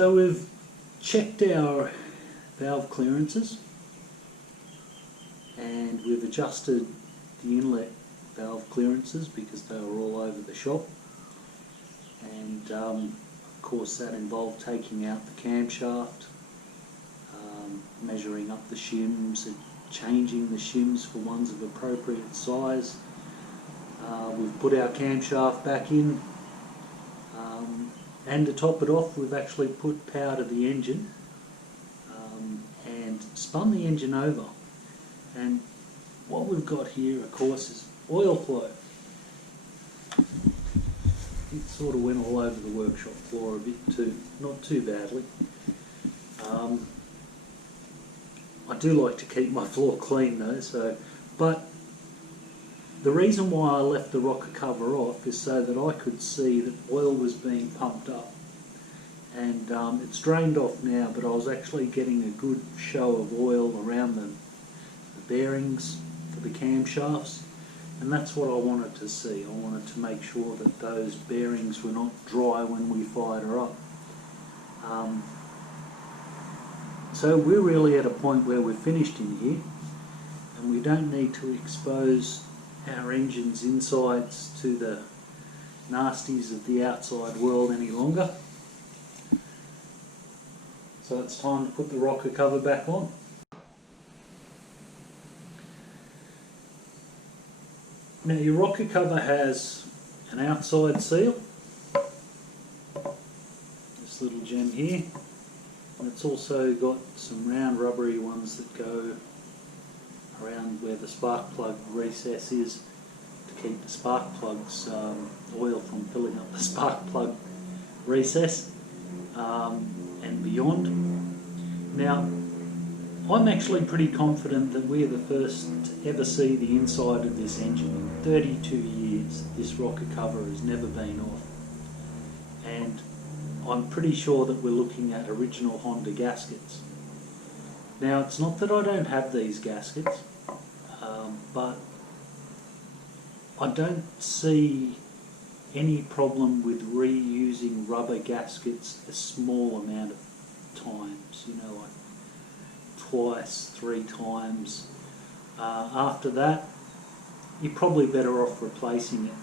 So we've checked our valve clearances and we've adjusted the inlet valve clearances because they were all over the shop, and of course that involved taking out the camshaft, measuring up the shims and changing the shims for ones of appropriate size. We've put our camshaft back in, and to top it off we've actually put power to the engine and spun the engine over. And what we've got here, of course, is oil flow. It sort of went all over the workshop floor a bit too, not too badly. I do like to keep my floor clean though, but the reason why I left the rocker cover off is so that I could see that oil was being pumped up. And it's drained off now, but I was actually getting a good show of oil around the bearings for the camshafts, and that's what I wanted to see. I wanted to make sure that those bearings were not dry when we fired her up. So we're really at a point where we're finished in here, and we don't need to expose our engine's insides to the nasties of the outside world any longer. So it's time to put the rocker cover back on. Now your rocker cover has an outside seal, this little gem here, and it's also got some round rubbery ones that go around where the spark plug recess is to keep the spark plug's oil from filling up the spark plug recess and beyond. Now I'm actually pretty confident that we're the first to ever see the inside of this engine. In 32 years this rocker cover has never been off, and I'm pretty sure that we're looking at original Honda gaskets. Now it's not that I don't have these gaskets, but I don't see any problem with reusing rubber gaskets a small amount of times, you know, like twice, 3 times. After that, you're probably better off replacing it,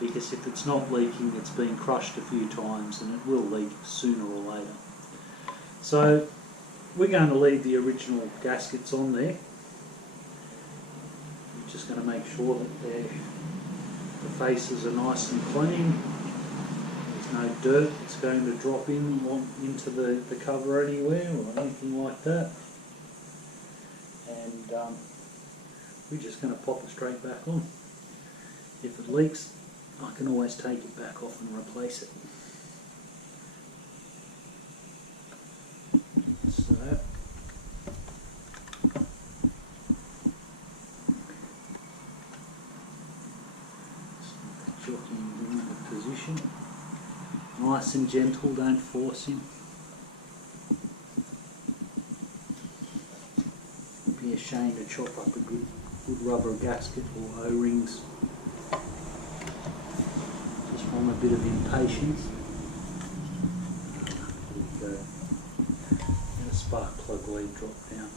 because if it's not leaking, it's been crushed a few times and it will leak sooner or later. So we're going to leave the original gaskets on there. I'm just going to make sure that the faces are nice and clean. There's no dirt that's going to drop into the cover anywhere or anything like that. And we're just going to pop it straight back on. If it leaks, I can always take it back off and replace it. So jockeying him into position. Nice and gentle, don't force him. It'd be a shame to chop up a good rubber gasket or O-rings. Just from a bit of impatience. There we go. And a spark plug lead drop down.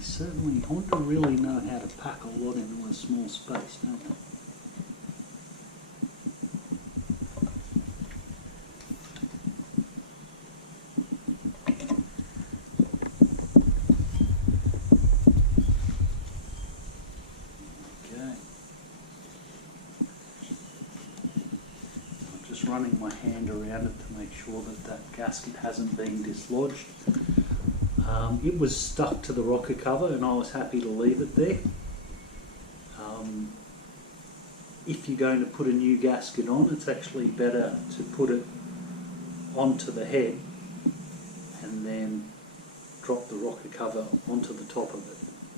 Certainly, Honda really know how to pack a lot into a small space, don't they? Okay. I'm just running my hand around it to make sure that that gasket hasn't been dislodged. It was stuck to the rocker cover and I was happy to leave it there. If you're going to put a new gasket on, it's actually better to put it onto the head and then drop the rocker cover onto the top of it.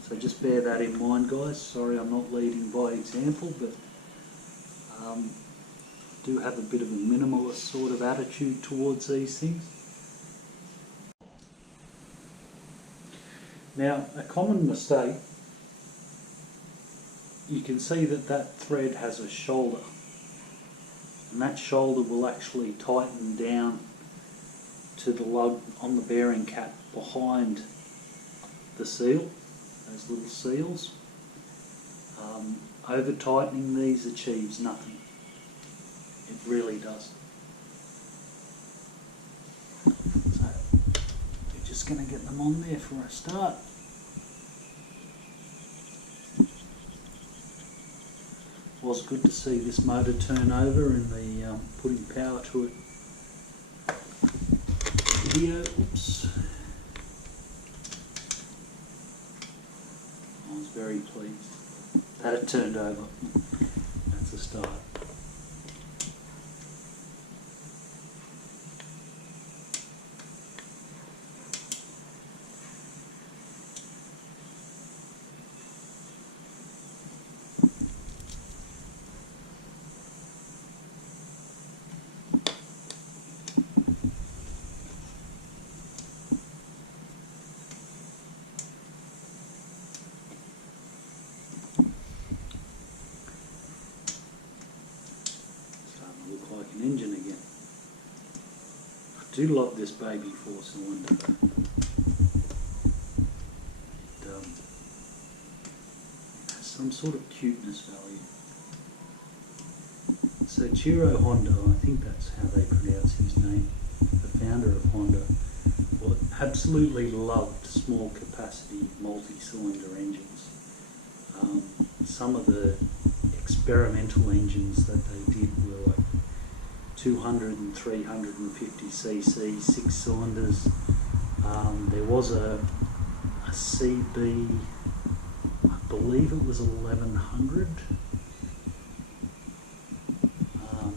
So just bear that in mind, guys. Sorry I'm not leading by example, but Do have a bit of a minimalist sort of attitude towards these things. Now, a common mistake, you can see that that thread has a shoulder, and that shoulder will actually tighten down to the lug on the bearing cap behind the seal, those little seals. Over tightening these achieves nothing. It really does. So we're just going to get them on there for a start. It was good to see this motor turn over in the putting power to it video. Oops. I was very pleased that it turned over. That's a start. Engine again. I do love this baby 4-cylinder. It has some sort of cuteness value. So Chiro Honda, I think that's how they pronounce his name, the founder of Honda, well, absolutely loved small capacity multi-cylinder engines. Some of the experimental engines that they did were like 200 and 350 cc, 6 cylinders. There was a CB, I believe it was 1100.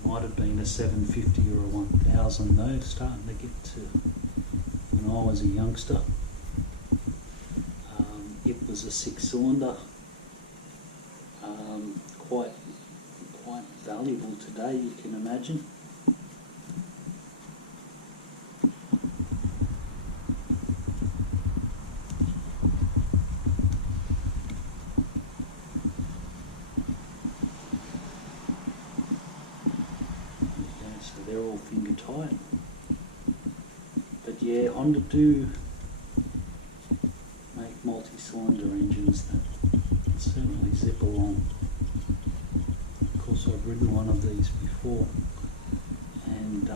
Might have been a 750 or a 1000 though, starting to get to when I was a youngster. It was a 6-cylinder, quite valuable today, you can imagine. They're all finger tight. But yeah, Honda do make multi-cylinder engines that certainly zip along. Of course, I've ridden one of these before, and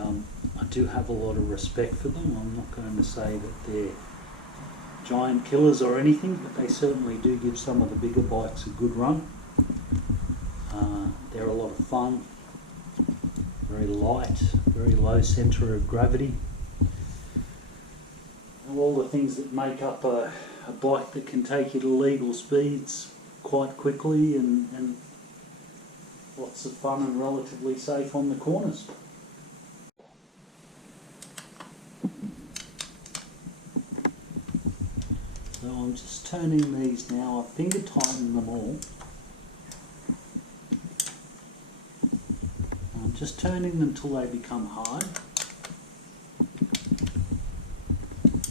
I do have a lot of respect for them. I'm not going to say that they're giant killers or anything, but they certainly do give some of the bigger bikes a good run. They're a lot of fun. Very light, very low centre of gravity. And all the things that make up a bike that can take you to legal speeds quite quickly and lots of fun and relatively safe on the corners. So I'm just turning these now. I've finger tightened them all. Just turning them till they become hard.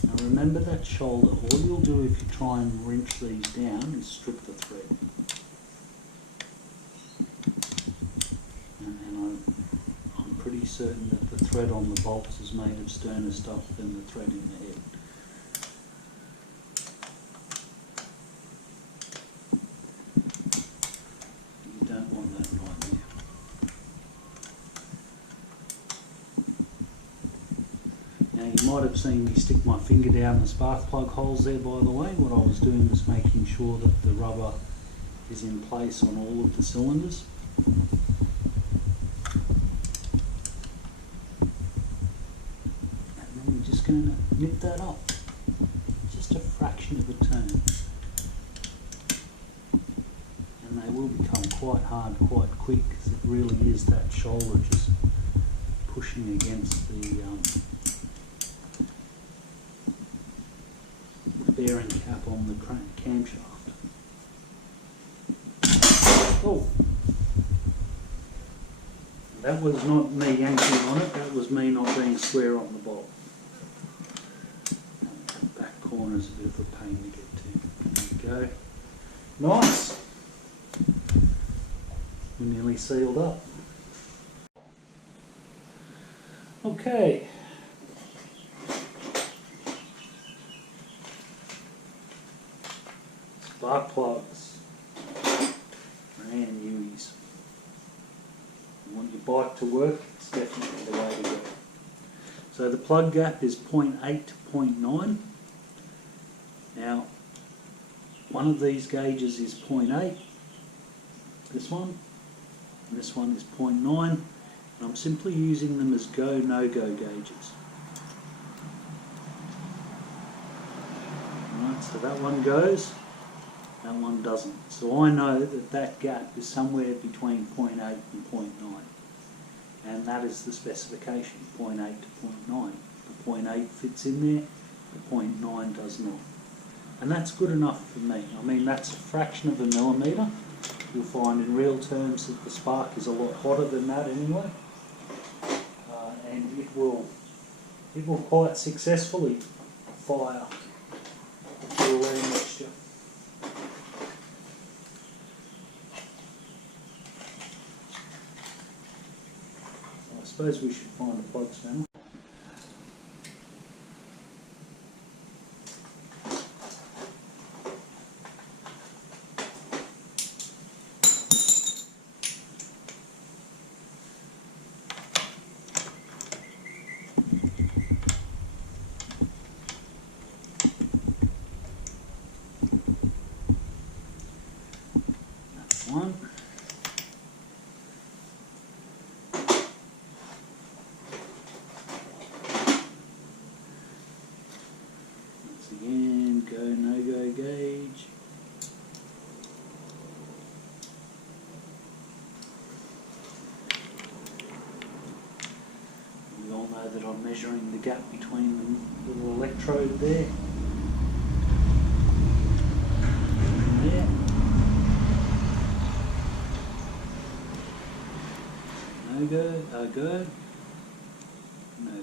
Now remember that shoulder. All you'll do if you try and wrench these down is strip the thread. And I'm pretty certain that the thread on the bolts is made of sterner stuff than the thread in the head. You don't want that right there. Now you might have seen me stick my finger down the spark plug holes there, by the way. What I was doing was making sure that the rubber is in place on all of the cylinders. And then we're just going to nip that up, just a fraction of a turn. And they will become quite hard quite quick, because it really is that shoulder just pushing against the bearing cap on the camshaft. Oh! That was not me yanking on it, that was me not being square on the bolt. That back corner is a bit of a pain to get to. There we go. Nice! We're nearly sealed up. Okay. Spark plugs. Brand newies. You want your bike to work, it's definitely the way to go. So the plug gap is 0.8 to 0.9. Now, one of these gauges is 0.8, this one, and this one is 0.9, and I'm simply using them as go, no-go gauges. Alright, so that one goes, that one doesn't. So I know that that gap is somewhere between 0.8 and 0.9. And that is the specification, 0.8 to 0.9. The 0.8 fits in there, the 0.9 does not. And that's good enough for me. I mean, that's a fraction of a millimetre. You'll find in real terms that the spark is a lot hotter than that anyway. And it will quite successfully fire the fuel air mixture. I suppose we should find a plug spanner. That's one. Again, go, no-go gauge. We all know that I'm measuring the gap between the little electrode there and there. No-go, go, no-go.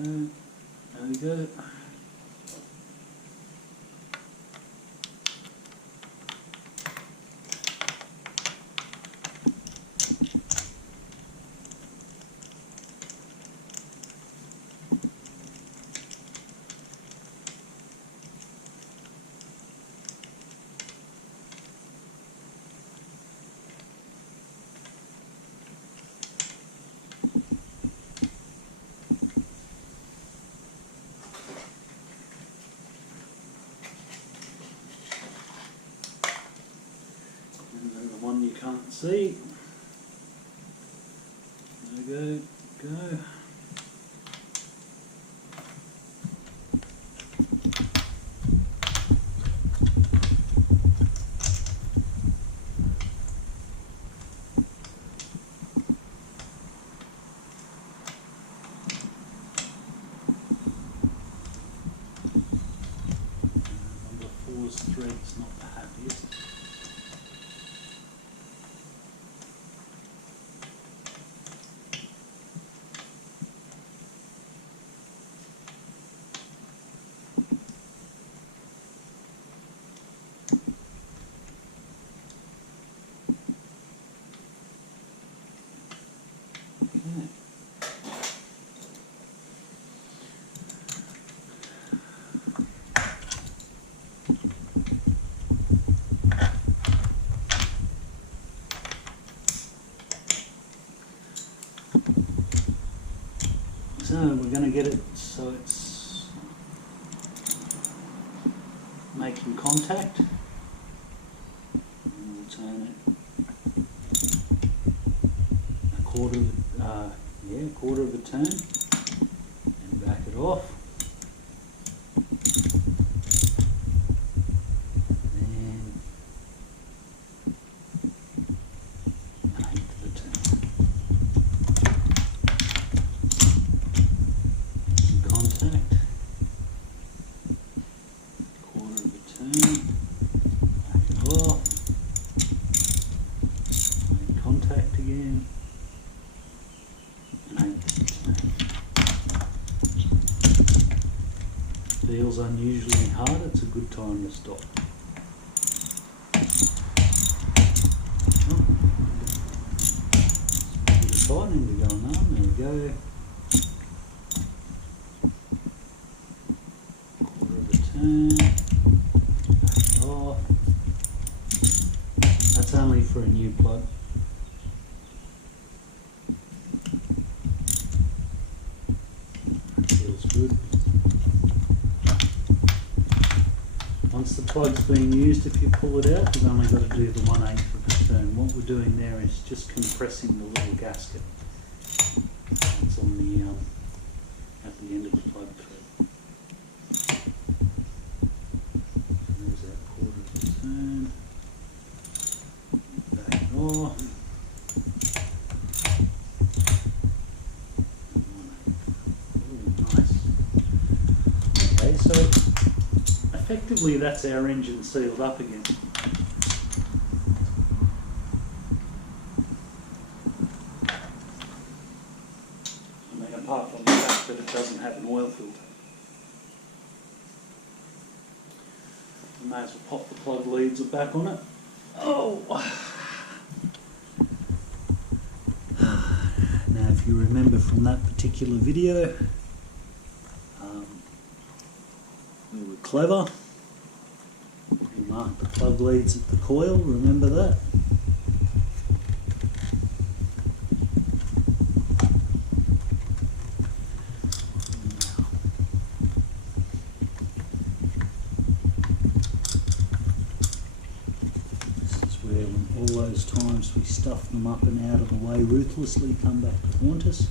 There we go. One you can't see. There we go, go. Number 4's thread's not the happiest. So we're going to get it so it's in contact. And we'll turn it a quarter of a turn and back it off. Feels unusually hard, it's a good time to stop. A bit of tightening to going on, there we go. Quarter of a turn, back it off. That's only for a new plug. That feels good. Once the plug's been used, if you pull it out, you've only got to do the 1/8 of a turn. What we're doing there is just compressing the little gasket that's on the at the end of the plug thread. There's that quarter of a turn. Back it off. Oh, nice. Okay, so effectively that's our engine sealed up again. I mean, apart from the fact that it doesn't have an oil filter. I may as well pop the plug leads back on it. Oh! Now if you remember from that particular video, we were clever. We marked the plug leads at the coil, remember that? This is where all those times we stuffed them up and out of the way ruthlessly come back to haunt us.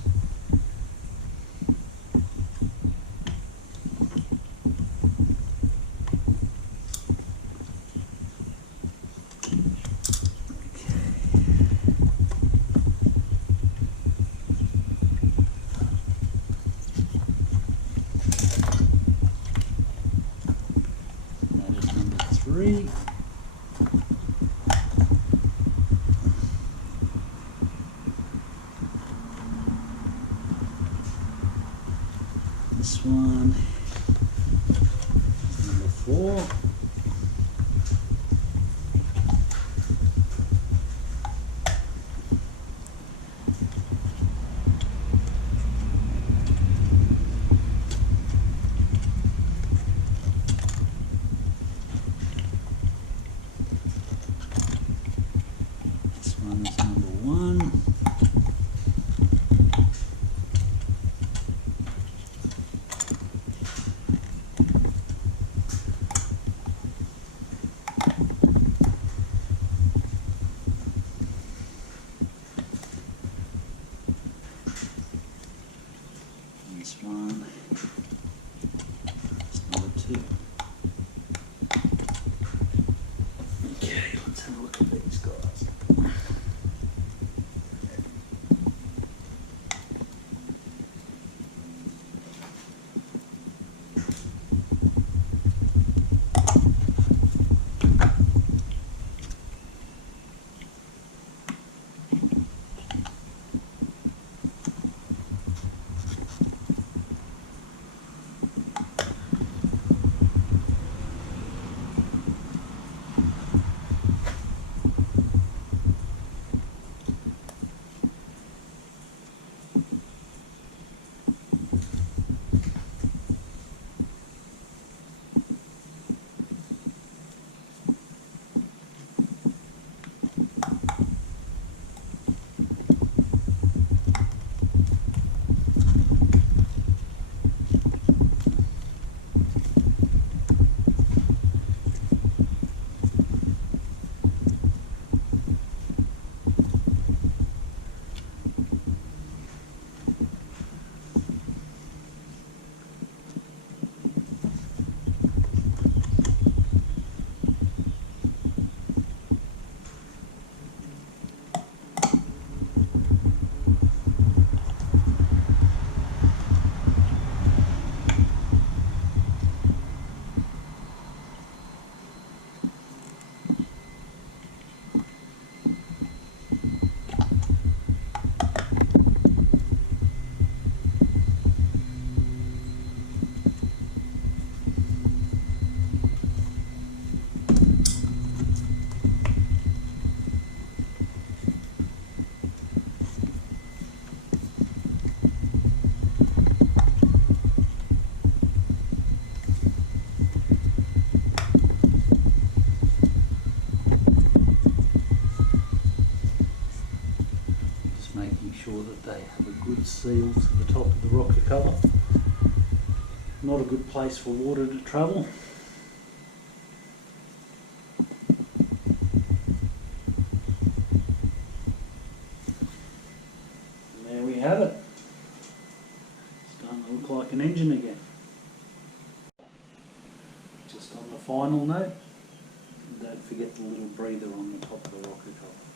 This one is number 4. This one is number 1. This one is number 2. Okay, let's have a look at these guys. sure that they have a good seal to the top of the rocker cover. Not a good place for water to travel. And there we have it. Starting to look like an engine again. Just on the final note, don't forget the little breather on the top of the rocker cover.